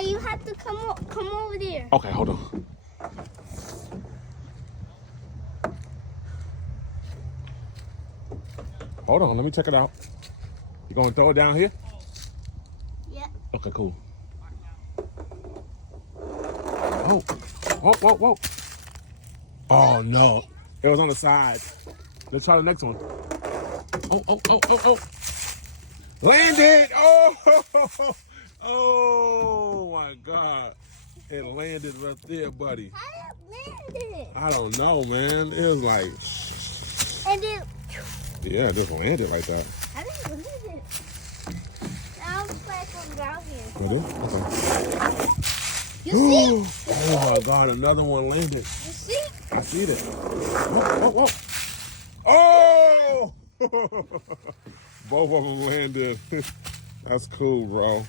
Dad, you have to come over there. Okay, hold on. Hold on, let me check it out. You gonna throw it down here? Yeah. Okay, cool. Oh, whoa, whoa, whoa. Oh no, it was on the side. Let's try the next one. Oh, oh, oh, oh, oh. Landed! Oh, oh my God. It landed right there, buddy. How did it land? I don't know, man. It was like, And it. yeah, it just landed like that. How did it land? Now I'm playing from down here. Did it? Okay. You see? Oh my God, another one landed. You see? I see that. Whoa, whoa, whoa. Oh! Both of them landed. That's cool, bro.